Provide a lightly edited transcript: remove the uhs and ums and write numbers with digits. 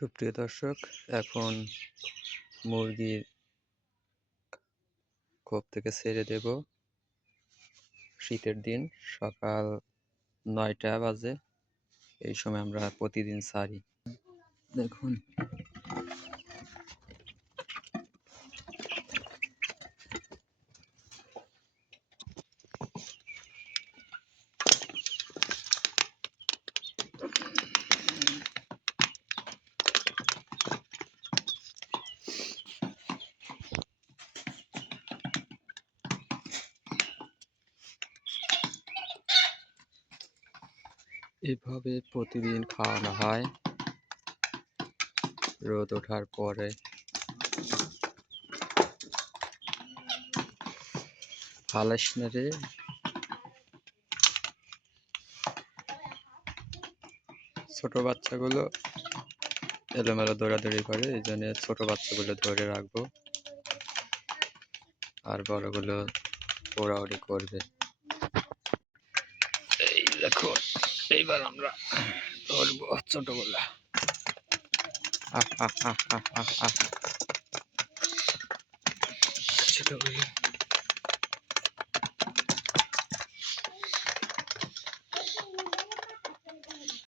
সুপ্রিয় দর্শক, এখন মুরগির খোপ থেকে ছেড়ে দেব। শীতের দিন সকাল ৯টা বাজে। এই সময় আমরা প্রতিদিন ছাড়ি। দেখুন, এভাবে প্রতিদিন খাওয়ানো হয়। রোদ ওঠার পরে ফালাস না রে। ছোট বাচ্চাগুলো এলোমেলো দৌড়াদৌড়ি করে, এই জন্য ছোট বাচ্চাগুলো ধরে রাখবো, আর বড়গুলো ওড়াউড়ি করবে। এই দেখো, এইবার আমরা ধরবো ছোটগুলা। ছোটগুলো